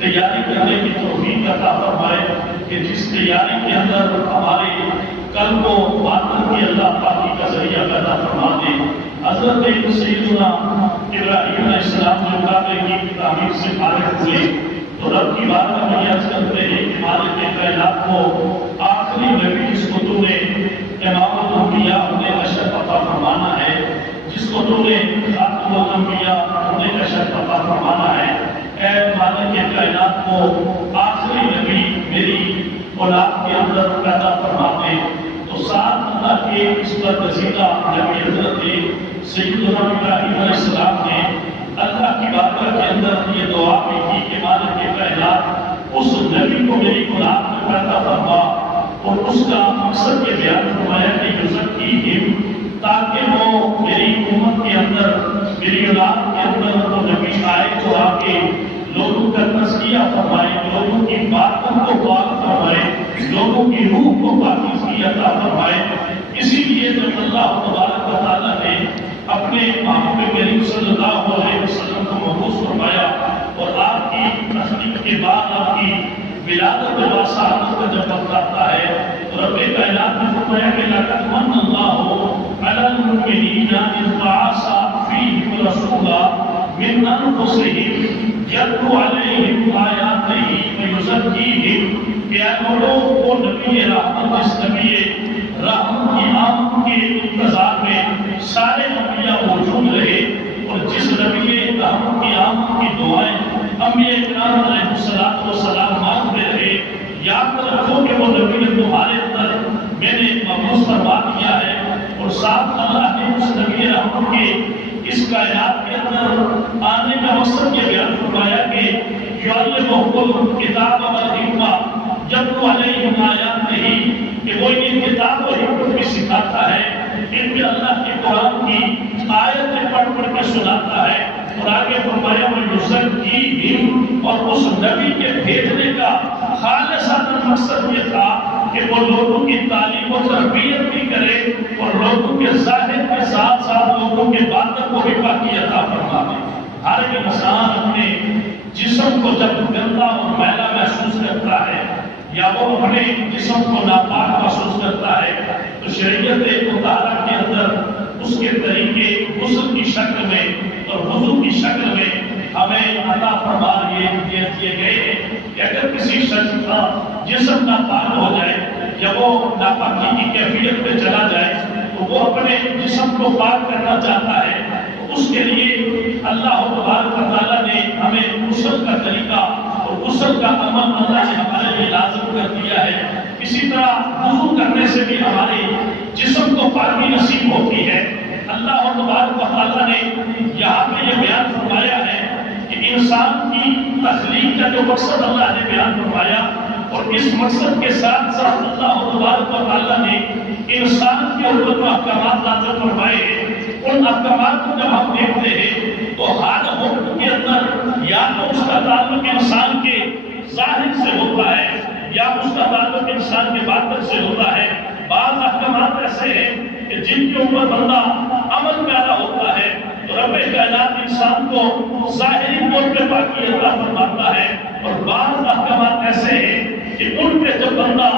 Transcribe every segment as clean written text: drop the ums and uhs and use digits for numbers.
تیاری کرنے کی توفیق عطا فرمائے کہ جس تیاری کے اندر ہمارے قلب و باطن کی اللہ پاکی کا ذریعہ پیدا فرما دے۔ حضرت سیدنا ابراہیم علیہ السلام جو کعبے کی تعمیر سے فارغ ہوئے تو رب کی بارگاہ میں عرض کرتے ہیں کہ مالک کائنات کو آخری نبی جس کو تو نے امام الانبیاء ہونے کا شرف عطا فرمانا ہے، جس کو تو نے خاتم الانبیاء ہونے کا شرف عطا فرمانا ہے، اے مالک کائنات کو آخری نبی میری اولاد کے اندر پیدا فرما دے۔ تو ساتھ اللہ کے اس پر رسیدہ نبی حضرت سیدنا ابراہیم علیہ السلام نے اللہ کی بارگاہ کے اندر یہ دعا بھی کی کہ مالک کائنات اس نبی کو میری اولاد میں پیدا فرما، اور اس کا مقصد یہ بیان فرمایا کہ یزکیہم، تاکہ وہ میری امت کے اندر میری اولاد کے اندر وہ نبی آئے جو آ کے لوگوں کا تزکیہ فرمائے، لوگوں کی باطن کو پاک فرمائے، لوگوں کی روح کو پاکیزگی عطا فرمائے۔ اسی لیے جب اللہ تبارک و تعالیٰ نے اپنے محبوب کریم صلی اللہ علیہ وسلم کو مبعوث فرمایا اور آپ کی تخلیق کے بعد آپ کی ولادت و وساطت کا جب وقت آتا ہے تو رب کائنات نے فرمایا کہ لقد من اللہ علی المؤمنین اذ بعث فیہم رسولا من انفسہم یتلو علیہم آیاتہ ویزکیہم، کہ اے لوگوں وہ نبی رحمت جس نبی رحمت کی آمد کے انتظار میں سارے انبیاء موجود رہے، اور جس نبی رحمت کی آمد کی دعائیں انبیاء کرام علیہ السلام مانگتے رہے، یاد رکھو کہ وہ نبی نے تمہارے اندر میں نے مبعوث فرما دیا ہے۔ اور ساتھ اللہ نے اس نبی رحمت کے اس کائنات کے اندر آنے کا مقصد یہ بیان فرمایا کہ یعلمہم الکتاب والحکمہ یتلو علیہم آیاتہ، کہ وہ یہ کتاب و حکمت بھی سکھاتا ہے، ان کے اللہ کے قرآن کی آیتیں پڑھ پڑھ کے سناتا ہے۔ اور آگے فرمایا وَيُزَكِّيهِمْ، اور اس نبی کے بھیجنے کا خالصاً مقصد یہ تھا کہ وہ لوگوں کی تعلیم و تربیت بھی کرے اور لوگوں کے ظاہر کے ساتھ ساتھ لوگوں کے باطن کو بھی پاکی عطا فرمائے۔ ہر ایک انسان اپنے جسم کو جب گندا اور میلا محسوس کرتا ہے یا وہ اپنے جسم کو ناپاک محسوس کرتا ہے تو شریعت مطالعہ کے اندر اس کے طریقے غسل کی شکل میں اور وضو کی شکل میں ہمیں عطا فرما دیے گئے ہیں کہ اگر کسی شخص کا جسم ناپاک ہو جائے یا وہ ناپاکی کی کیفیت پہ چلا جائے تو وہ اپنے جسم کو پاک کرنا چاہتا ہے، اس کے لیے اللہ تبارک و تعالیٰ نے ہمیں غسل کا طریقہ اور غسل کا عمل اللہ نے ہمارے لیے لازم کر دیا ہے۔ اسی طرح وضو کرنے سے بھی ہمارے جسم کو پاکی نصیب ہوتی ہے۔ اللہ تبارک و تعالیٰ نے یہاں پہ یہ بیان فرمایا ہے کہ انسان کی تخلیق کا جو مقصد اللہ نے بیان فرمایا، اور اس مقصد کے ساتھ ساتھ اللہ تبارک و تعالیٰ نے انسان کے اوپر احکامات نازل فرمائے ہیں۔ ان احکامات کو جب ہم دیکھتے ہیں تو ہر حکم کے اندر یا تو اس کا تعلق انسان کے ظاہر سے ہوتا ہے یا اس کا تعلق انسان کے باطن سے ہوتا ہے۔ بعض احکامات ایسے ہیں کہ جن کے اوپر بندہ عمل پیدا ہوتا ہے تو رب کائنات انسان کو ظاہری طور پہ پاکی عطا فرماتا ہے، اور بعض احکامات ایسے ہیں کہ ان پہ جب بندہ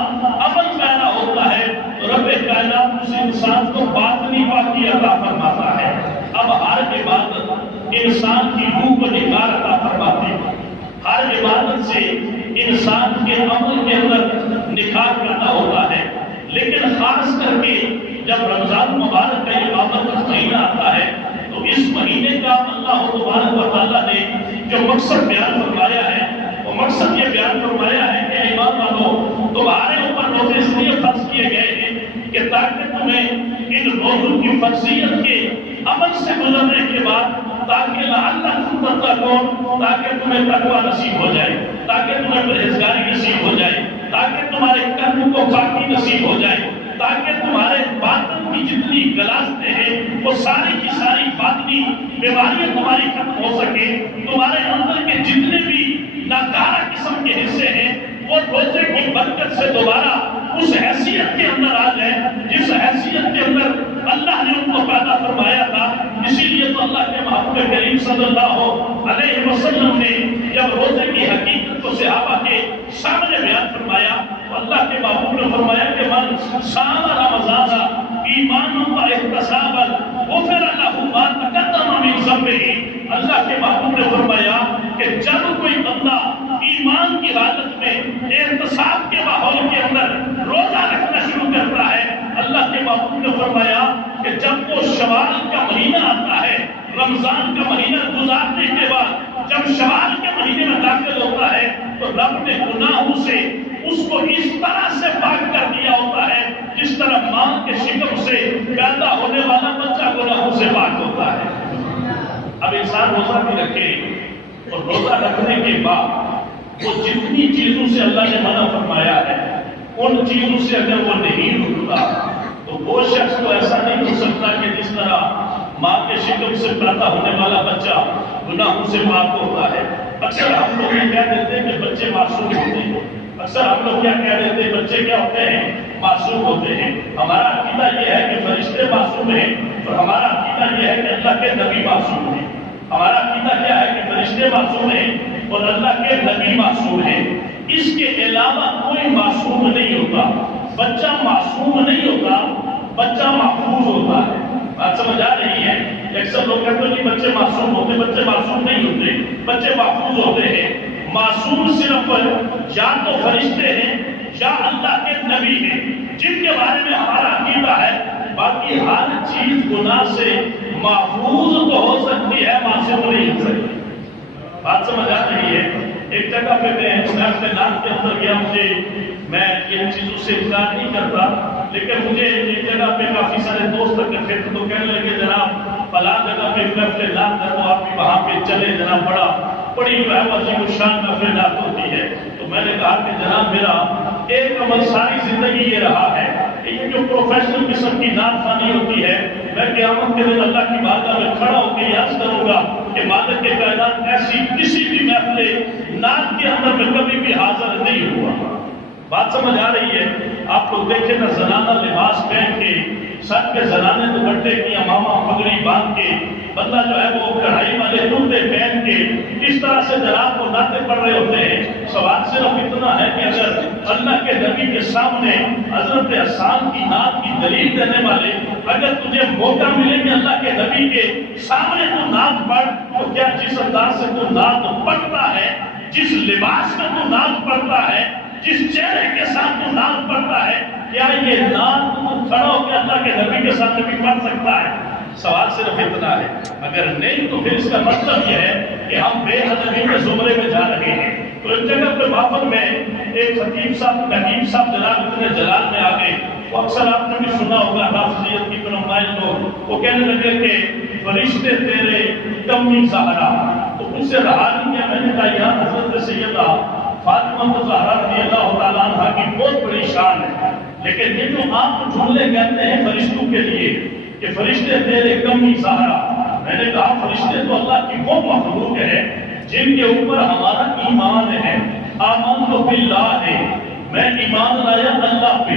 عمل پیدا ہوتا ہے تو رب کائنات اس انسان کو باطنی پاکی عطا فرماتا ہے۔ اب ہر عبادت انسان کی روح کو نگار عطا فرماتی ہے، ہر عبادت سے انسان کے عمل کے اندر نکھار پیدا ہوتا ہے، لیکن خاص کر کے جب رمضان مبارک کا عبادت کا مہینہ آتا ہے تو اس مہینے کا اللہ تبارک و تعالیٰ نے جو مقصد بیان فرمایا ہے وہ مقصد یہ بیان فرمایا ہے کہ ایمان والو تمہارے اوپر روزے اس لیے فرض کیے گئے ہیں کہ تاکہ تمہیں ان روزوں کی فرضیت کے عمل سے گزرنے کے بعد تاکہ لعلکم تتقون، تاکہ تمہیں تقوی نصیب ہو جائے، تاکہ تمہیں پرہیزگاری نصیب ہو جائے، تاکہ تمہارے قلب کو پاکی نصیب ہو جائے، تاکہ تمہارے باطن کی جتنی غلاظتیں ہیں وہ ساری کی ساری باطنی بیماریاں تمہاری ختم ہو سکے، تمہارے اندر کے جتنے بھی ناکارہ قسم کے حصے ہیں وہ روزے کی برکت سے دوبارہ اس حیثیت کے اندر آ جائے جس حیثیت کے اندر اللہ نے ان کو پیدا فرمایا تھا۔ اسی لیے تو اللہ کے محبوب کریم صلی اللہ علیہ وسلم نے جب روزے کی حقیقت کو صحابہ کے سامنے بیان فرمایا، اللہ کے محبوب نے فرمایا کہ من صام رمضان ایمانا واحتسابا غفر له ما تقدم من ذنبه۔ اللہ کے محبوب نے فرمایا کہ جب کوئی بندہ ایمان کی حالت میں احتساب کے ماحول کے اندر روزہ رکھنا شروع کرتا ہے، اللہ کے محبوب نے فرمایا کہ جب وہ شوال کا مہینہ آتا ہے، رمضان کا مہینہ گزارنے کے بعد جب شوال کے مہینے میں داخل ہوتا ہے تو رب نے گناہوں سے اس کو اس طرح سے پاک کر دیا ہوتا ہے جس طرح ماں کے شکم سے پیدا ہونے والا بچہ گناہوں سے پاک ہوتا ہے۔ اب انسان روزہ بھی رکھے اور روزہ رکھنے کے بعد وہ جتنی چیزوں سے اللہ نے منع فرمایا ہے ان چیزوں سے اگر وہ نہیں رکتا تو وہ شخص تو ایسا نہیں ہو سکتا کہ جس طرح ماں کے شکم سے پیدا ہونے والا بچہ گناہوں سے پاک ہوتا ہے۔ اکثر ہم لوگ یہ کہہ دیتے ہیں کہ بچے معصوم ہوتے ہیں، اکثر ہم لوگ کیا کہہ دیتے ہیں بچے کیا ہوتے ہیں، معصوم ہوتے ہیں۔ ہمارا عقیدہ یہ ہے کہ فرشتے معصوم ہیں اور ہمارا عقیدہ یہ ہے کہ اللہ کے نبی معصوم ہیں۔ ہمارا عقیدہ کیا ہے کہ فرشتے معصوم ہیں اور اللہ کے نبی معصوم ہیں، اس کے علاوہ کوئی معصوم نہیں ہوتا۔ بچہ معصوم نہیں ہوتا، بچہ محفوظ ہوتا ہے۔ بات سمجھ آ رہی ہے؟ اکثر لوگ کہتے ہیں کہ بچے معصوم ہوتے، بچے معصوم نہیں ہوتے، بچے محفوظ ہوتے ہیں۔ معصوم صرف یا تو فرشتے ہیں یا اللہ کے نبی ہیں جن کے بارے میں ہمارا عقیدہ ہے، باقی ہر چیز گناہ سے محفوظ تو ہو سکتی ہے، معصوم نہیں ہو سکتی۔ بات سمجھ آ رہی ہے؟ ایک جگہ پہ میں اپنے نام کے اندر گیا، میں ان چیزوں سے انکار نہیں کرتا، لیکن مجھے ایک جگہ پہ کافی سارے دوست اکٹھے تھے تو کہنے لگے جناب فلاں جگہ پہ محفل نعت ہے تو آپ بھی وہاں پہ چلے جناب، بڑی جو ہے عظیم الشان محفل نعت ہوتی ہے۔ تو میں نے کہا کہ جناب میرا ایک عمل ساری زندگی یہ رہا ہے کہ یہ جو پروفیشنل قسم کی نعت خوانی ہوتی ہے، میں قیامت کے دن اللہ کی بارگاہ میں کھڑا ہو کے یاد کروں گا کہ مالک کے کائنات ایسی کسی بھی محفل نعت کے اندر میں کبھی بھی حاضر نہیں ہوا۔ بات سمجھ آ رہی ہے؟ آپ لوگ دیکھیں نا، زنانہ لباس پہن کے، سر کے زنانے دوپٹے کی امامہ پگڑی باندھ کے، بندہ جو ہے وہ کڑھائی والے کرتے پہن کے اس طرح سے جناب کو نعتیں پڑھ رہے ہوتے ہیں۔ سوال صرف اتنا ہے کہ اگر اللہ کے نبی کے سامنے حضرت حسان کی نعت کی دلیل دینے والے اگر تجھے موقع ملے کہ اللہ کے نبی کے سامنے تو نعت پڑھ، تو کیا جس انداز سے تو نعت پڑھتا ہے، جس لباس میں تو نعت پڑھتا ہے، جس چہرے کے ساتھ تو نعت پڑھتا ہے، کیا یہ نعت کھڑا ہو کے اللہ کے نبی کے ساتھ بھی پڑھ سکتا ہے؟ سوال صرف اتنا ہے۔ اگر نہیں تو پھر اس کا مطلب یہ ہے کہ ہم بے ادبی کے زمرے میں جا رہے ہیں۔ تو اس جگہ پہ محفل میں ایک خطیب صاحب جناب اتنے جلال میں آ گئے، وہ اکثر آپ نے بھی سنا ہوگا، حافظیت کی نمائش لوگ، وہ کہنے لگے کہ فرشتے تیرے کمی زہرا۔ تو ان سے رہا نہیں کیا، میں نے کہا یا حضرت سیدہ فاطمہ زہرا رضی اللہ تعالیٰ عنہ کی بہت بڑی شان ہے، لیکن یہ جو آپ جملے کہتے ہیں فرشتوں کے لیے کہ فرشتے تیرے کمی زہرا، میں نے کہا فرشتے تو اللہ کی وہ مخلوق ہے جن کے اوپر ہمارا ایمان ہے۔ آمنت باللہ ہے، میں ایمان لایا اللہ پہ،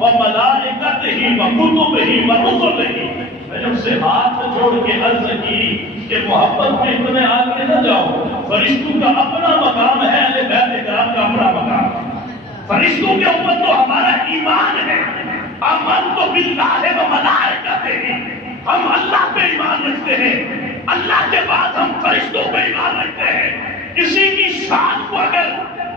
وملائکتہ وکتبہ ورسلہ۔ میں نے اس سے ہاتھ جوڑ کے عرض کی کہ محبت میں اتنے آگے نہ جاؤ، فرشتوں کا اپنا مقام ہے، اہل بیت کرام کا اپنا مقام ہے۔ فرشتوں کے اوپر تو ہمارا ایمان ہے، آمنت باللہ وملائکتہ، ہم اللہ پہ ایمان رکھتے ہیں، اللہ کے بعد ہم فرشتوں پہ ایمان رکھتے ہیں۔ کسی کی شان کو اگر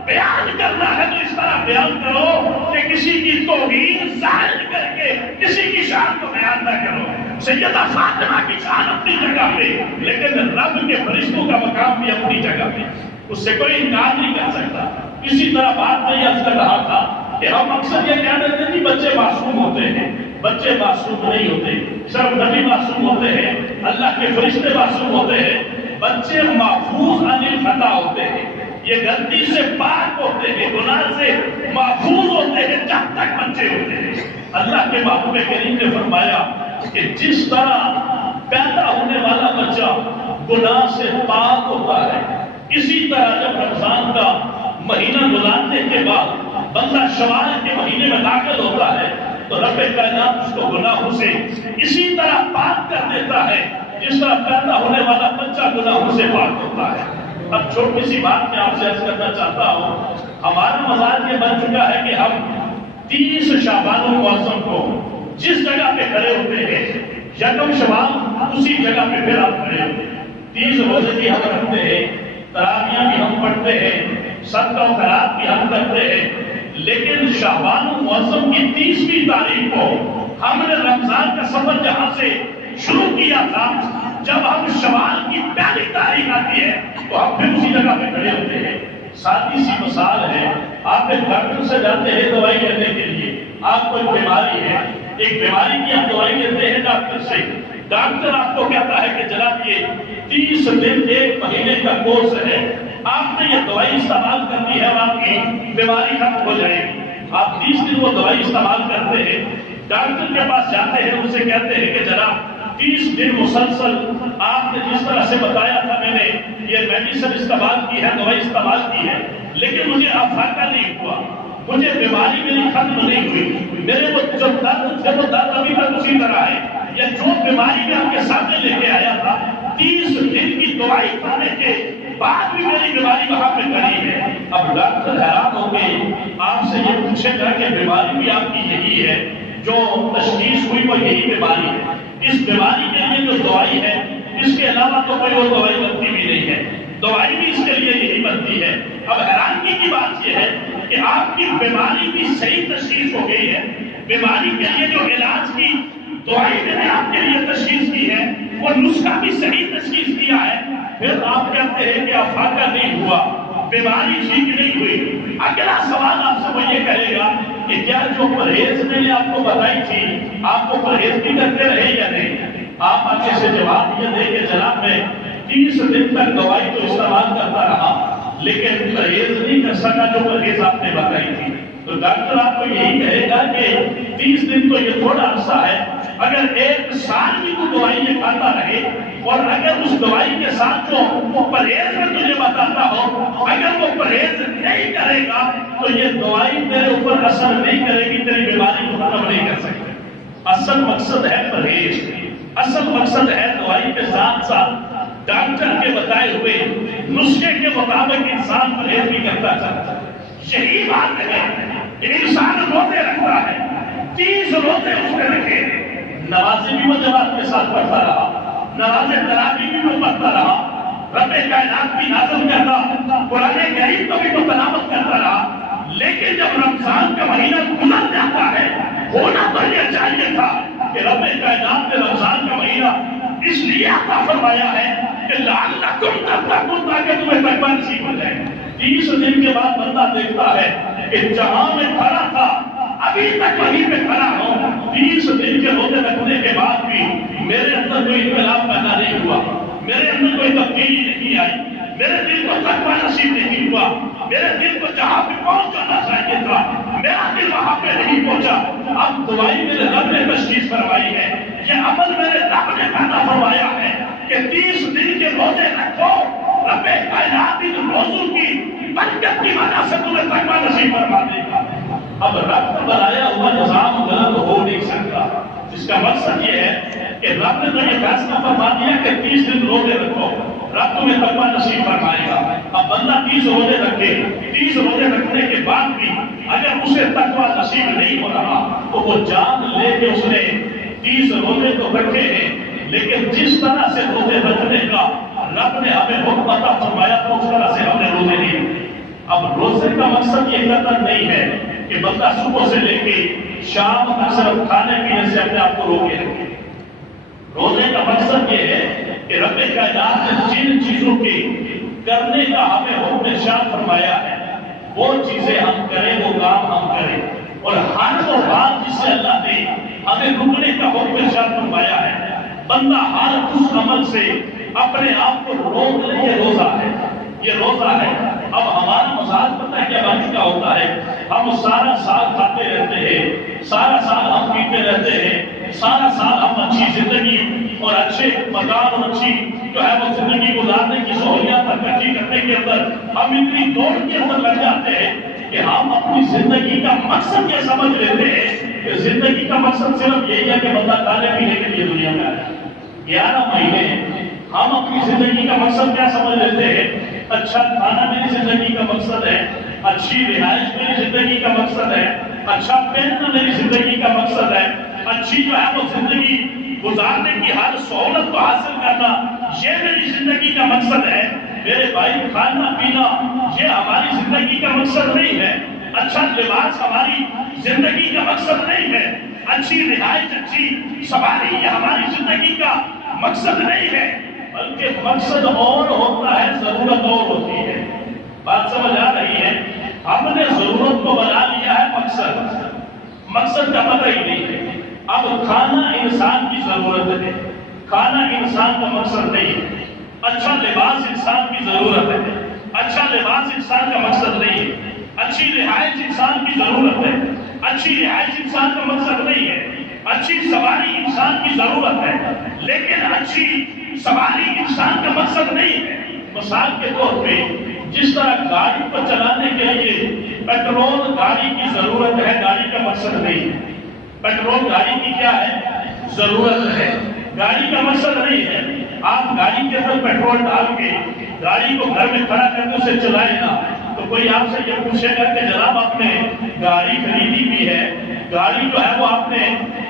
بیان کرنا ہے تو اس طرح بیان کرو کہ کسی کی توہین ظاہر کر کے کسی کی شان کو بیان نہ کرو۔ سیدہ فاطمہ کی شان اپنی جگہ پہ، لیکن رب کے فرشتوں کا مقام بھی اپنی جگہ پہ، اس سے کوئی انکار نہیں کر سکتا۔ اسی طرح بات میں یہ کر رہا تھا کہ ہم اکثر یہ کہہ دیتے ہیں کہ بچے معصوم ہوتے ہیں، بچے معصوم نہیں ہوتے، صرف نبی معصوم ہوتے ہیں، اللہ کے فرشتے معصوم ہوتے ہیں، بچے محفوظ عن الخطا ہوتے ہیں، یہ غلطی سے پاک ہوتے ہیں، گناہ سے محفوظ ہوتے ہیں جب تک بچے ہوتے ہیں۔ اللہ کے محبوب کریم نے فرمایا کہ جس طرح پیدا ہونے والا بچہ گناہ سے پاک ہوتا ہے، اسی طرح جب رمضان کا مہینہ گزارنے کے بعد بندہ شوال کے مہینے میں داخل ہوتا ہے تو رب کائنات اس کو گناہوں سے اسی طرح پاک کر دیتا ہے جس طرح پیدا ہونے والا بچہ گناہوں سے پاک ہوتا ہے۔ اب چھوٹی سی بات میں آپ سے عرض کرنا چاہتا ہوں، ہمارا مزاج یہ بن چکا ہے کہ ہم 30 شعبان المعظم کو جس جگہ پہ کھڑے ہوتے ہیں، یکم شعبان اسی جگہ پہ پھر آپ کھڑے ہوتے ہیں۔ 30 روزے بھی ہم رکھتے ہیں، تراویحاں بھی ہم پڑھتے ہیں، صدقہ و خیرات بھی ہم کرتے ہیں، لیکن شعبان المعظم کی 30ویں تاریخ کو ہم نے رمضان کا سفر جہاں سے شروع کیا تھا، جب ہم شوال کی پہلی تاریخ آتی ہے تو ہم پھر اسی جگہ پہ کھڑے ہوتے ہیں۔ سادی سی مثال ہے، آپ ایک ڈاکٹر سے جاتے ہیں دوائی لینے کے لیے، آپ کو ایک بیماری ہے، ایک بیماری کی آپ دوائی لیتے ہیں ڈاکٹر سے، ڈاکٹر آپ کو کہتا ہے کہ جناب یہ 30 دن 1 مہینے کا کورس ہے، آپ نے یہ دوائی استعمال کرنی ہے اور آپ کی بیماری ختم ہو جائے گی۔ آپ 30 دن وہ دوائی استعمال کرتے ہیں، ڈاکٹر کے پاس جاتے ہیں، ان سے کہتے ہیں کہ جناب 30 دن مسلسل آپ نے جس طرح سے بتایا تھا میں نے یہ میڈیسن استعمال کی ہے، دوائی استعمال کی ہے، لیکن مجھے افاقہ نہیں ہوا، مجھے بیماری میری ختم نہیں ہوئی، میرے وہ جو درد تھے وہ درد ابھی تک اسی طرح ہے، یا جو بیماری میں آپ کے سامنے لے کے آیا تھا 30 دن کی دوائی کھانے کے بعد بھی میری بیماری وہاں پہ کھڑی ہے۔ اب ڈاکٹر حیران ہو گئے، آپ سے یہ پوچھے گا کہ بیماری بھی آپ کی یہی ہے، جو تشخیص ہوئی وہ یہی بیماری ہے، اس بیماری کے لیے جو دوائی ہے اس کے علاوہ تو کوئی اور دوائی بنتی بھی نہیں ہے، دوائی بھی اس کے لیے یہی بنتی ہے۔ اب حیرانگی کی بات یہ ہے کہ آپ کی بیماری بھی صحیح تشخیص ہو گئی ہے، بیماری کے لیے جو علاج کی دوائی میں نے آپ کے لیے تشخیص کی ہے وہ نسخہ بھی صحیح تشخیص کیا ہے، پھر آپ کہتے ہیں کہ افاقہ نہیں ہوا، بیماری ٹھیک نہیں ہوئی۔ اگلا سوال آپ سے وہ یہ کرے گا کہ کیا جو پرہیز میں نے آپ کو بتائی تھی آپ کو پرہیز بھی کرتے رہے یا نہیں؟ آپ آگے سے جواب یہ دے کہ جناب میں 30 دن تک دوائی تو استعمال کرتا رہا لیکن پرہیز نہیں کر سکا جو پرہیز آپ نے بتائی تھی۔ تو ڈاکٹر آپ کو یہی کہے گا کہ 30 دن تو یہ تھوڑا عرصہ ہے، اگر 1 سال کی تو دوائی یہ کھاتا رہے اور اگر اس دوائی کے ساتھ جو پرہیز میں تجھے بتاتا ہو اگر وہ پرہیز نہیں کرے گا تو یہ دوائی تیرے اوپر اثر نہیں کرے گی، تیری بیماری کو ختم نہیں کر سکتے۔ اصل مقصد ہے پرہیز، اصل مقصد ہے دوائی کے ساتھ ساتھ ڈاکٹر کے بتائے ہوئے نسخے کے مطابق انسان پرہیز بھی کرتا چاہتا ہے۔ یہی بات ہے، انسان روزے رکھتا ہے، 30 روزے اس نے رکھے، نمازیں بھی وہ جماعت کے ساتھ پڑھتا رہا، نمازیں تراویح بھی وہ پڑھتا رہا، رب کائنات بھی نازل کرتا، قرآن کریم کو بھی وہ تلاوت کرتا رہا، لیکن جب رمضان کا مہینہ گزر جاتا ہے ہونا تو یہ چاہیے تھا کہ رب کائنات نے رمضان کا مہینہ اس لیے عطا فرمایا ہے کہ لعلکم تتقون، تاکہ تمہیں تقویٰ نصیب ہو جائے۔ 30 دن کے بعد بندہ دیکھتا ہے کہ جہاں میں کھڑا تھا ابھی تک وہیں پہ کھڑا ہوں، 30 دن کے روزے رکھنے کے بعد بھی میرے اندر کوئی انقلاب پیدا نہیں ہوا، میرے اندر کوئی تبدیلی نہیں آئی، میرے دل کو تقویٰ نصیب نہیں ہوا، میرے دل کو جہاں پہ پہنچنا چاہیے تھا میرا دل وہاں پہ نہیں پہنچا۔ اب دوائی میرے رب نے تشخیص فرمائی ہے، یہ عمل میرے رب نے پیدا فرمایا ہے کہ 30 دن کے روزے رکھو، رب کائنات ان روزوں کی برکت کی وجہ سے تمہیں تقویٰ نصیب فرما دے گا۔ اب رب کا بنایا ہوا نظام غلط ہو نہیں سکتا، اس کا مقصد یہ ہے کہ رب نے تو یہ فیصلہ فرما دیا کہ 30 دن روزے رکھو، رب تمہیں تقویٰ نصیب فرمائے گا۔ اب بندہ 30 روزے رکھے، 30 روزے رکھنے کے بعد بھی اگر اسے تقویٰ نصیب نہیں ہو رہا تو وہ جان لے کے اس نے 30 روزے تو رکھے ہیں لیکن جس طرح سے روزے رکھنے کا رب نے ہمیں حکم عطا فرمایا تو اس طرح سے ہم نے روزے نہیں رکھے۔ اب روزے کا مقصد یہ قطعاً نہیں ہے کہ بندہ صبح سے لے کے شام تک صرف کھانے پینے سے اپنے آپ کو روکے رکھے۔ روزے کا مقصد یہ ہے کہ رب کائنات نے جن چیزوں کے کرنے کا ہمیں حکم ارشاد فرمایا ہے وہ چیزیں ہم کریں، وہ کام ہم کریں، اور ہر وہ بات جس سے اللہ نے ہمیں رکنے کا حکم ارشاد فرمایا ہے بندہ ہر اس عمل سے اپنے آپ کو روک لے۔ یہ روزہ ہے، یہ روزہ ہے۔ اب ہمارا مزاج پتہ ہے کیا بات کا ہوتا ہے، ہم سارا سال کھاتے رہتے ہیں، سارا سال ہم پیتے رہتے ہیں، سارا سال ہم اچھی زندگی اور اچھے مکان اور اچھی جو ہے وہ زندگی گزارنے کی سہولیات اکٹھی کرنے کے اندر ہم اتنی دوڑ کے اندر لگ جاتے ہیں کہ ہم اپنی زندگی کا مقصد یہ سمجھ لیتے ہیں کہ زندگی کا مقصد صرف یہی ہے کہ بندہ کھانے پینے کے لیے دنیا میں آئے۔ 11 مہینے ہم اپنی زندگی کا مقصد کیا سمجھ لیتے ہیں اچھا کھانا میری زندگی کا مقصد ہے، اچھی رہائش میری زندگی کا مقصد ہے، اچھا پہننا میری زندگی کا مقصد ہے، اچھی جو ہے وہ زندگی گزارنے کی ہر سہولت کو حاصل کرنا یہ میری زندگی کا مقصد ہے۔ میرے بھائی کھانا پینا یہ ہماری زندگی کا مقصد نہیں ہے، اچھا لباس ہماری زندگی کا مقصد نہیں ہے، اچھی رہائش اچھی سواری یہ ہماری زندگی کا مقصد نہیں ہے، بلکہ مقصد اور ہوتا ہے، ضرورت اور ہوتی ہے۔ بات سمجھ آ رہی ہے؟ ہم نے ضرورت کو بنا لیا ہے مقصد کا پتہ ہی نہیں ہے۔ اب کھانا انسان کی ضرورت ہے، کھانا انسان کا مقصد نہیں ہے، اچھا لباس انسان کی ضرورت ہے، اچھا لباس انسان کا مقصد نہیں ہے، اچھی رہائش انسان کی ضرورت ہے، اچھی رہائش انسان کا مقصد نہیں ہے، اچھی سواری انسان کی ضرورت ہے، لیکن اچھی سواری انسان کا مقصد نہیں ہے۔ مثال کے طور پہ جس طرح گاڑی کو چلانے کے لیے پیٹرول گاڑی کی ضرورت ہے، گاڑی کا مقصد نہیں ہے۔ پیٹرول گاڑی کی کیا ہے؟ ضرورت ہے، گاڑی کا مقصد نہیں ہے۔ آپ گاڑی کے اندر پیٹرول ڈال کے گاڑی کو گھر میں کھڑا کر کے اسے چلائیں نا، تو کوئی آپ سے یہ پوچھے گا کہ جناب آپ نے گاڑی خریدی بھی ہے، گاڑی جو ہے وہ آپ نے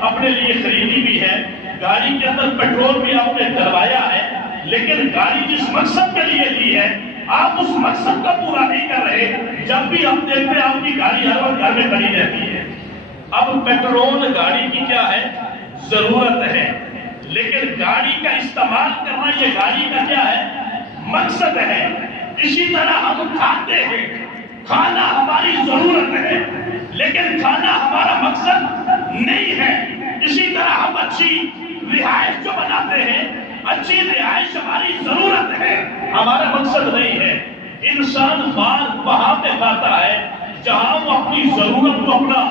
اپنے لیے خریدی بھی ہے، گاڑی کے اندر پیٹرول بھی آپ نے ڈلوایا ہے، لیکن گاڑی جس مقصد کے لیے لی ہے آپ اس مقصد کا پورا نہیں کر رہے۔ جب بھی ہم دیکھتے ہیں آپ کی گاڑی ہر وقت گھر میں کھڑی رہتی ہے۔ اب پیٹرول گاڑی کی کیا ہے؟ ضرورت ہے، لیکن گاڑی کا استعمال کرنا یہ گاڑی کا کیا ہے؟ مقصد ہے۔ اسی طرح ہم کھاتے ہیں، کھانا ہماری ضرورت ہے لیکن کھانا ہمارا مقصد نہیں ہے۔ اسی طرح ہم اچھی رہائش جو بناتے ہیں، اچھی رہائش ہماری ضرورت ہے، ہمارا مقصد نہیں ہے۔ انسان مال وہاں پہ کھاتا ہے جہاں وہ اپنی ضرورت کو اپنا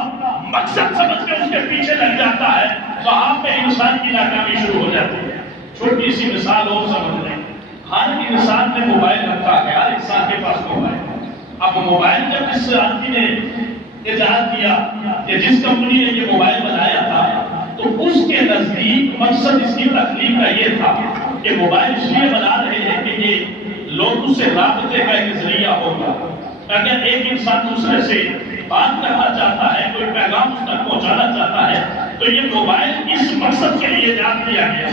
مقصد سمجھ کے اس کے پیچھے لگ جاتا ہے، وہاں پہ انسان کی ناکامی شروع ہو جاتی ہے۔ چھوٹی سی مثال اور سمجھ لیں، ہر انسان نے موبائل رکھا ہے، ہر انسان کے پاس موبائل۔ اب موبائل جب جس آدمی نے ایجاد کیا کہ جس کمپنی نے یہ موبائل بنایا تھا، تو اس کے نزدیک مقصد اس کی تخلیق کا یہ تھا کہ موبائل اس لیے بنا رہے ہیں کہ یہ لوگوں سے رابطے کا ایک ذریعہ ہوگا۔ اگر ایک انسان دوسرے سے بات کرنا چاہتا ہے، کوئی پیغام اس تک پہنچانا چاہتا ہے، تو یہ موبائل اس مقصد کے لیے ایجاد کیا گیا۔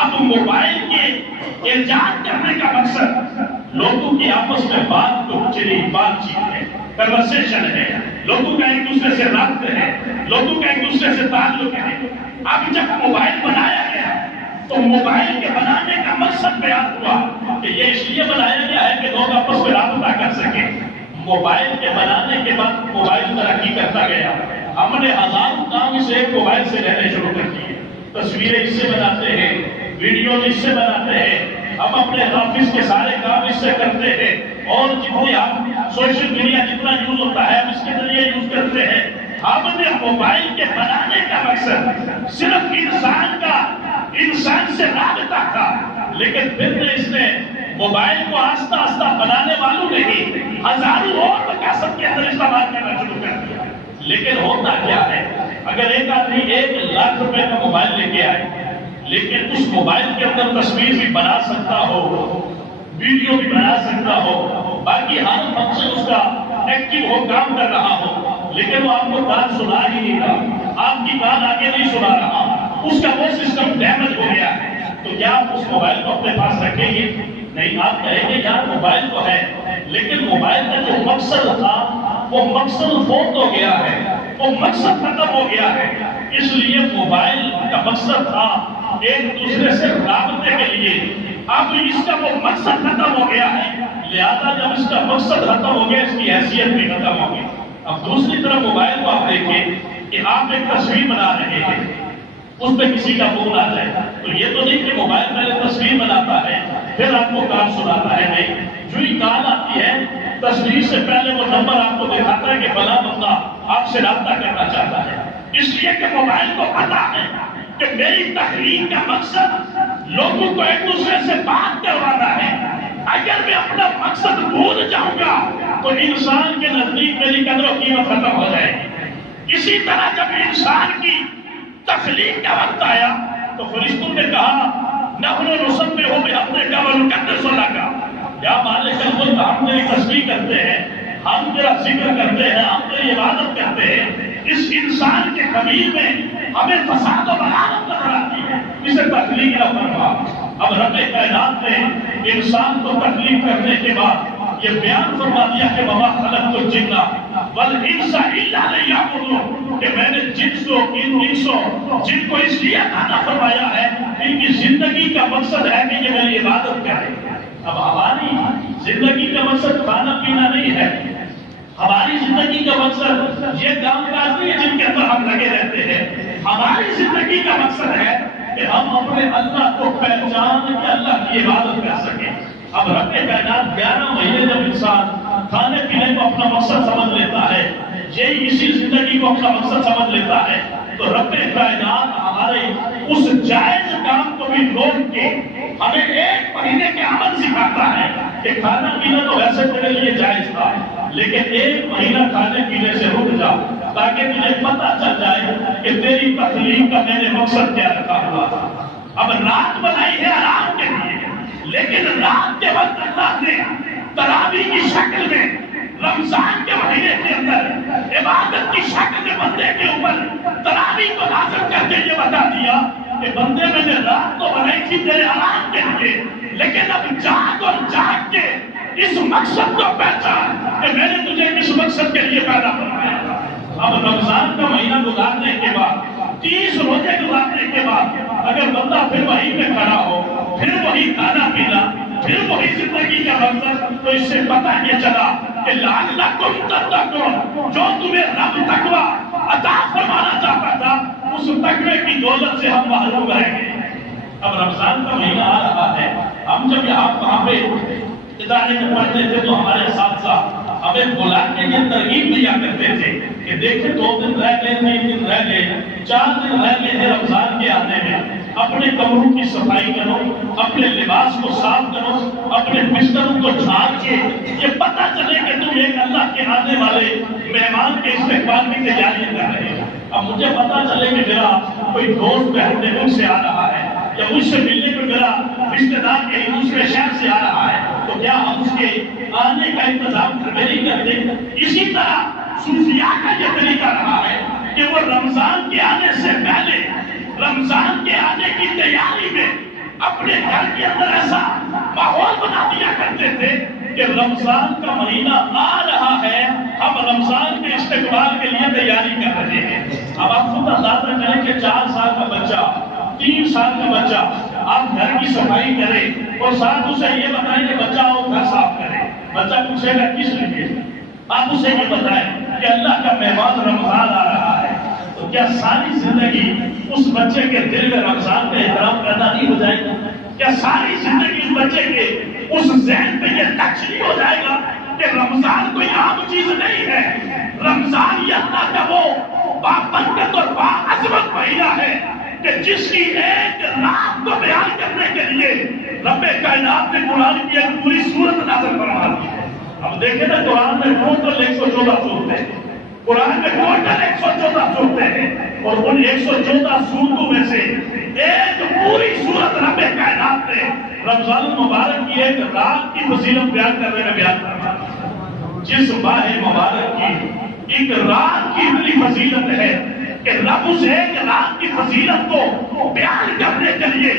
اب موبائل کے ایجاد کرنے کا مقصد لوگوں کی آپس میں بات چیت ہے، کنورسیشن ہے، لوگوں کا ایک دوسرے سے رابطے ہے، لوگوں کا ایک دوسرے سے تعلق ہے۔ اب جب موبائل بنایا گیا تو موبائل کے بنانے کا مقصد بیان ہوا کہ یہ اس لیے بنایا گیا ہے کہ لوگ آپس میں رابطہ کر سکیں۔ موبائل کے بنانے کے بعد موبائل ترقی کرتا گیا، ہم نے ہزاروں کام اسے ایک موبائل سے رہنے شروع کر دیے۔ تصویریں اس سے بناتے ہیں، ویڈیو اس سے بناتے ہیں، ہم اپنے آفس کے سارے کام اس سے کرتے ہیں، اور جتنی آپ سوشل میڈیا جتنا یوز ہوتا ہے ہم اس کے ذریعے یوز کرتے ہیں۔ ہم نے موبائل کے بنانے کا مقصد صرف انسان سے رابطہ تھا، لیکن پھر اس نے موبائل کو آہستہ آہستہ بنانے والوں نے ہی ہزاروں اور مقاصد کے اندر استعمال کرنا شروع کر دیا۔ لیکن ہوتا کیا ہے، اگر ایک آدمی 1,00,000 روپے کا موبائل لے کے آئے، لیکن اس موبائل کے اندر تصویر بھی بنا سکتا ہو، ویڈیو بھی بنا سکتا ہو، باقی ہر فنکشن اس کا ایکٹیو ہو، کام کر رہا ہو، لیکن وہ آپ کو کان سنا ہی نہیں رہا، آپ کی کان آگے نہیں سنا رہا، اس کا وہ سسٹم ڈیمیج ہو گیا ہے، تو کیا آپ اس موبائل کو اپنے پاس رکھیں گے؟ نہیں، آپ کہیں گے یار موبائل تو ہے، لیکن موبائل کا جو مقصد تھا وہ مقصد فوت ہو گیا ہے، وہ مقصد ختم ہو گیا ہے۔ اس لیے موبائل کا مقصد تھا ایک دوسرے سے رابطے کے لیے، اب اس کا وہ مقصد ختم ہو گیا ہے، لہذا جب اس کا مقصد ختم ہو گیا اس کی حیثیت بھی ختم ہو گئی۔ اب دوسری طرف موبائل کو آپ دیکھیں کہ آپ ایک تصویر بنا رہے ہیں، اس پہ کسی کا فون آ جائے تو یہ تو نہیں کہ موبائل پہلے تصویر بناتا ہے پھر آپ کو کال سناتا ہے، نہیں، جو ہی کال آتی ہے تصویر سے پہلے وہ نمبر آپ کو دکھاتا ہے کہ فلاں بندہ آپ سے رابطہ کرنا چاہتا ہے، اس لیے کہ موبائل کو پتا ہے کہ میری تحریر کا مقصد لوگوں کو ایک دوسرے سے بات کروانا ہے۔ اگر میں اپنا مقصد بھول جاؤں گا تو انسان کے نزدیک میری قدر و قیمت ختم ہو جائے گی۔ اسی طرح جب انسان کی تخلیق کا وقت آیا تو فرشتوں نے کہا نحن نسبح بحمدک ونقدس لک، یا مالک الملک ہم تیری تسبیح کرتے ہیں، ہم تیرا ذکر کرتے ہیں، ہم تیری عبادت کرتے ہیں، اس انسان کے قبیل میں ہمیں فساد و بغاوت نظر آتی ہے، اسے تخلیق نہ فرما۔ اب رب کائنات نے انسان کو تخلیق کرنے کے بعد یہ بیان فرما دیا کہ وما خلقت الجن والانس الا لیعبدون، کہ میں نے جن کو اس لیے عطا فرمایا ہے، ان کی زندگی کا مقصد ہے کہ یہ میری عبادت کرے۔ اب ہماری زندگی کا مقصد کھانا پینا نہیں ہے، ہماری زندگی کا مقصد یہ کام کاج نہیں ہے جن کے اندر ہم لگے رہتے ہیں، ہماری زندگی کا مقصد ہے کہ ہم اپنے اللہ کو پہچان کے اللہ کی عبادت کر سکیں۔ اب رب کائنات 11 مہینے جب انسان کھانے پینے کو اپنا مقصد سمجھ لیتا ہے، یہی اسی زندگی کو اپنا مقصد سمجھ لیتا ہے، تو رب کائنات ہمارے اس جائز کام کو بھی روک کے ہمیں 1 مہینے کے عمل سکھاتا ہے کہ کھانا پینا تو ویسے تیرے لیے جائز تھا، لیکن 1 مہینہ کھانے پینے سے رک جا تاکہ تجھے پتہ چل جائے کہ تیری تخلیق کا میں نے مقصد کیا رکھا ہوا تھا۔ اب رات بنائی ہے آرام کے لیے، لیکن رات کے وقت اللہ نے تراویح کی شکل میں رمضان کے مہینے کے اندر عبادت کی شکل میں بندے کے اوپر تراویح کو نازل کر کے یہ بتا دیا کہ بندے میں نے رات تو بنائی تھی تیرے آرام کے لیے، لیکن اب جاگ اور جاگ کے اس مقصد کو پہچان کہ میں نے تجھے کس مقصد کے لیے پیدا فرمایا تھا۔ اب رمضان کا مہینہ گزارنے کے بعد 30 روزے گزارنے کے بعد اگر بندہ پھر وہیں پہ کھڑا ہو، پھر وہی کھانا پینا، پھر وہی زندگی کا مقصد، تو اس سے پتہ یہ چلا کہ لعلکم تتقون، جو تمہیں رب تقویٰ عطا فرمانا چاہتا تھا، اس تقوی کی دولت سے ہم محروم رہیں گے۔ اب رمضان کا مہینہ آ رہا ہے، ہم جب وہاں پہ ادارے میں پڑھتے تھے تو ہمارے اساتذہ ہمیں بلا کے یہ ترغیب دیا کرتے تھے کہ دیکھیں 2 دن رہ گئے، 3 دن رہ گئے، 4 دن رہ گئے ہیں رمضان کے آنے میں، اپنے کمروں کی صفائی کرو، اپنے لباس کو صاف کرو، اپنے بستروں کو جھاڑ کے یہ پتہ چلے کہ تم ایک اللہ کے آنے والے مہمان کے استقبال کی تیاری کر رہے ہو۔ اب مجھے پتہ چلے کہ میرا کوئی دوست پہلے ملک سے آ رہا ہے یا مجھ سے ملنے پہ میرا رشتہ دار کہیں دوسرے شہر سے آ رہا ہے، تو کیا ہم اس کے آنے کا انتظام نہیں کرتے؟ اسی طرح صوفیاء کا یہ طریقہ رہا ہے کہ وہ رمضان کے آنے سے پہلے، رمضان کے آنے کی تیاری میں اپنے گھر کے اندر ایسا ماحول بنا دیا کرتے تھے کہ رمضان کا مہینہ آ رہا ہے، ہم رمضان کے استقبال کے لیے تیاری کر رہے ہیں۔ اب آپ خود اندازہ کریں کہ 4 سال کا بچہ، 3 سال کا بچہ، آپ گھر کی صفائی کریں اور ساتھ اسے یہ بتائیں کہ بچہ آؤ گھر صاف کرے، بچہ پوچھے گا کس لیے؟ آپ اسے یہ بتائیں کہ اللہ کا مہمان رمضان آ رہا ہے، تو کیا ساری زندگی اس بچے کے دل میں رمضان کا احترام پیدا نہیں ہو جائے گا؟ کیا ساری زندگی اس بچے کے اس ذہن پہ یہ نقش نہیں ہو جائے گا کہ رمضان کوئی عام چیز نہیں ہے، رمضان یہ اللہ کا وہ بابرکت اور باعظمت مہینہ ہے کہ جس کی ایک رات کو بیان کرنے کے لیے رب کائنات نے قرآن کی ایک پوری سورت نازل فرما دی ہے۔ اب دیکھیں نا قرآن میں ٹوٹل 114 سورتیں ہیں، قرآن میں ٹوٹل 114 سورتیں ہیں، اور ان 114 سورتوں میں سے ایک پوری سورت رب کائنات نے رمضان المبارک کی ایک رات کی فضیلت بیان کرنے میں بیان فرما دی۔ جس ماہ مبارک کی ایک رات کی اتنی فضیلت ہے کہ رب اس ایک رات کی فضیلت کو بیان کرنے کے لیے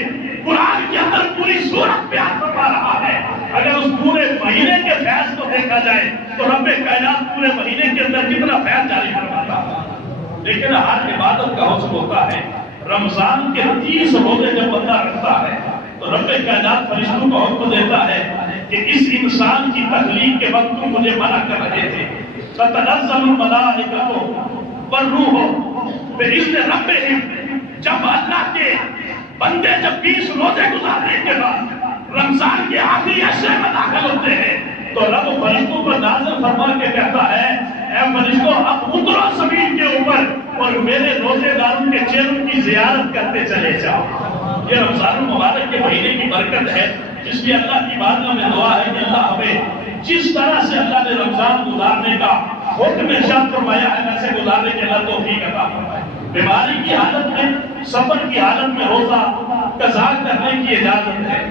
قرآن کے اندر پوری سورت بیان فرما رہا ہے۔ اگر اس پورے مہینے کے فیض کو دیکھا جائے تو رب کائنات پورے مہینے کے اندر کتنا فیض جاری فرماتا ہے۔ لیکن ہر عبادت کا حسن ہوتا ہے، رمضان کے 30 روزے جب بندہ رکھتا ہے تو رب کائنات فرشتوں کو حکم دیتا ہے کہ اس انسان کی تخلیق کے وقت تم مجھے منع کر رہے تھے، تتنزل الملائکۃ والروح بإذن ربہم، جب اللہ کے بندے جب 20 روزے گزارنے کے بعد رمضان کے آخری عشرے میں داخل ہوتے ہیں تو رب فرشتوں کو نازل فرما کے کہتا ہے اے فرشتوں اب اترو زمین کے اوپر اور میرے روزے داروں کے چہروں کی زیارت کرتے چلے جاؤ۔ یہ رمضان المبارک کے مہینے کی برکت ہے، جس کی اللہ کی بارگاہ میں دعا ہے کہ اللہ ہمیں جس طرح سے اللہ نے رمضان گزارنے کا حکم ارشاد فرمایا ہے ویسے گزارنے کے اللہ توفیق عطا فرمائے۔ بیماری کی حالت میں، سفر کی حالت میں روزہ قضا کرنے کی اجازت ہے،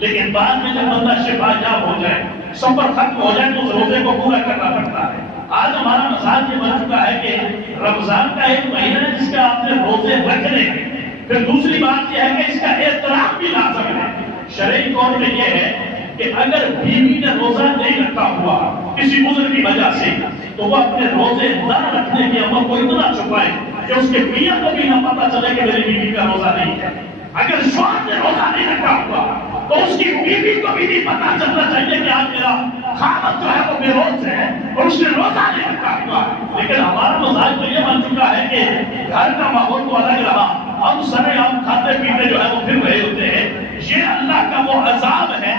لیکن بعد میں جب بندہ شفا یاب ہو جائے، سفر ختم ہو جائے، تو اس روزے کو پورا کرنا پڑتا ہے۔ آج ہمارا مزاج یہ بن چکا ہے کہ رمضان کا ایک مہینہ ہے جس کا آپ نے روزے رکھنے ہیں۔ پھر دوسری بات یہ ہے کہ اس کا احترام بھی لازم ہے۔ شرعی طور پہ یہ ہے کہ اگر بیوی نے روزہ نہیں رکھا ہوا کسی عذر کی وجہ سے، تو وہ اپنے روزے نہ رکھنے کی عمل کو اتنا چھپائے کہ اس کے بیوی کو بھی نہ پتا چلے کہ میری بیوی کا روزہ نہیں ہے۔ اگر شوہر نے روزہ نہیں رکھا ہوا تو اس کی بیوی کو بھی نہیں پتا چلنا چاہیے کہ آج میرا خاوند جو ہے وہ بے روز ہے اور اس نے روزہ نہیں رکھا ہوا۔ لیکن ہمارا مزاج تو یہ بن چکا ہے کہ گھر کا ماحول تو الگ رہا، ہم سارے ہم کھاتے پیتے جو ہے وہ پھر رہے ہوتے ہیں۔ یہ اللہ کا وہ عذاب ہے،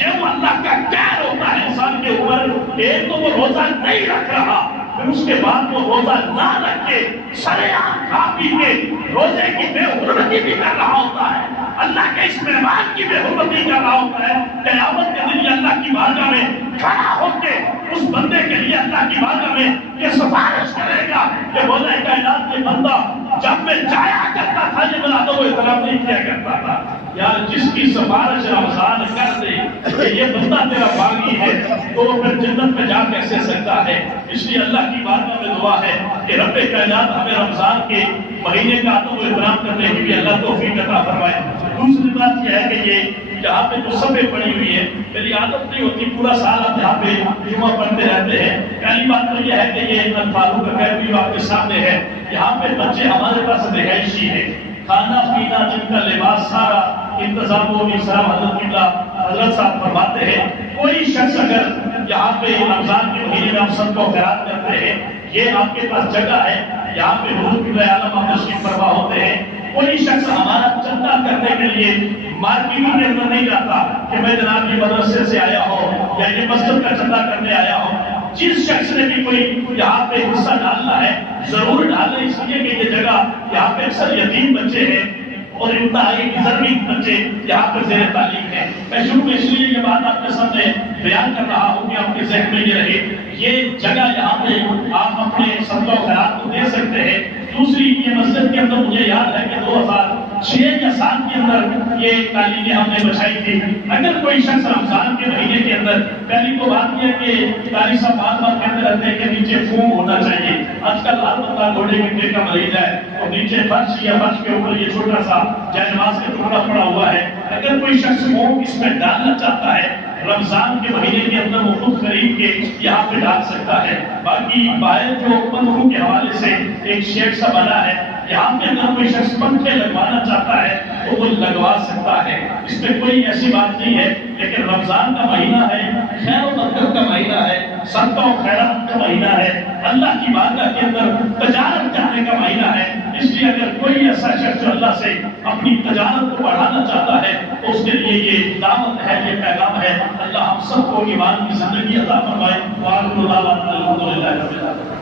یہ وہ اللہ کا قہر ہوتا ہے انسان کے اوپر۔ ایک تو وہ روزہ نہیں رکھ رہا، پھر اس کے بعد وہ روزہ نہ رکھ کے سریعان کھا پی کے روزے کی بے حرمتی بھی کر رہا ہوتا ہے، اللہ کے اس مہمان کی بے حرمتی کر رہا ہوتا ہے۔ قیامت کے دن اللہ کی بارگاہ میں کھڑا ہو کے اس بندے کے لیے اللہ کی بارگاہ میں یہ سفارش کرے گا کہ مولا کائنات کے بندہ جب میں جایا کرتا تھا یہ میرا تو وہ احترام نہیں کیا کرتا تھا۔ یار جس کی سفارش رمضان کر دے کہ یہ بندہ تیرا باغی ہے، تو وہ پھر جنت میں جا کیسے سکتا ہے؟ اس لیے اللہ کی بارگاہ میں دعا ہے کہ رب کائنات ہمیں رمضان کے مہینے کا ادب و احترام کرنے کی بھی اللہ توفیق عطا فرمائے۔ دوسری بات یہ ہے کہ یہ یہاں پہ جو صفیں پڑی ہوئی ہے، میری عادت نہیں ہوتی پورا سال آپ یہاں پہ جمعہ پڑھتے رہتے ہیں۔ پہلی بات تو یہ ہے کہ یہ فاروق کا کیفی آپ کے سامنے ہے، یہاں پہ بچے ہمارے پاس رہائشی ہے، کھانا پینا جن کا لباس سارا انتظام و انصراف حضرت صاحب فرماتے ہیں۔ کوئی شخص اگر یہاں پہ رمضان کے مہینے میں ہم سب کو خیرات کرتے ہیں، یہ آپ کے پاس جگہ ہے، یہاں پہ حضور کی عالم آپ تشریف فرما ہوتے ہیں، کوئی شخص ہمارا چندہ کرنے کے لیے مارکیٹنگ کے اندر نہیں جاتا کہ میں جناب یہ مدرسے سے آیا ہوں یا یہ مسجد کا چندہ کرنے آیا ہوں۔ جس شخص نے بھی کوئی یہاں پہ حصہ ڈالنا ہے ضرور ڈالے، اس لیے کہ یہ جگہ یہاں پہ اکثر یتیم بچے ہیں اور انتہائی ضروری بچے یہاں پر زیر تعلیم ہیں۔ میں شروع میں اس لیے یہ بات آپ کے سامنے بیان کر رہا ہوں کہ آپ کے ذہن میں یہ رہے، یہ جگہ یہاں پہ آپ اپنے صدقہ و خیرات کو دے سکتے ہیں۔ دوسری یہ مسجد کے اندر مجھے یاد ہے کہ 2006 یا 7 کے اندر یہ تعلیمیں ہم نے بچھائی تھی۔ اگر کوئی شخص رمضان کے مہینے کے اندر، پہلی تو بات یہ کہ قاری صاحب بات بات کہتے رہتے ہیں کہ نیچے فوم ہونا چاہیے۔ آج کل ہر بندہ گھوڑے کے پیٹ کا مریض ہے اور نیچے فرش یا فرش کے اوپر یہ چھوٹا سا جائے نماز کا ٹکڑا پڑا ہوا ہے، اگر کوئی شخص فوم اس میں ڈالنا چاہتا ہے رمضان کے مہینے کے اندر وہ خود خرید کے یہاں پہ ڈال سکتا ہے۔ باقی باہر جو پنکھوں کے حوالے سے ایک شیڈ سا بنا ہے، یہاں پہ اگر کوئی شخص پنکھے لگوانا چاہتا ہے تو وہ لگوا سکتا ہے، اس میں کوئی ایسی بات نہیں ہے۔ لیکن رمضان کا مہینہ ہے، خیر و برکت کا مہینہ ہے، صدقہ و خیرات کا مہینہ ہے، اللہ کی بارگاہ کے اندر تجارت کرنے کا مہینہ ہے۔ اس لیے اگر کوئی ایسا شخص جو اللہ سے اپنی تجارت کو بڑھانا چاہتا ہے تو اس کے لیے یہ دعوت ہے، یہ پیغام ہے۔ اللہ ہم سب کو ایمان کی زندگی عطا فرمائے۔ وآخر دعوانا الحمدللہ رب العالمین۔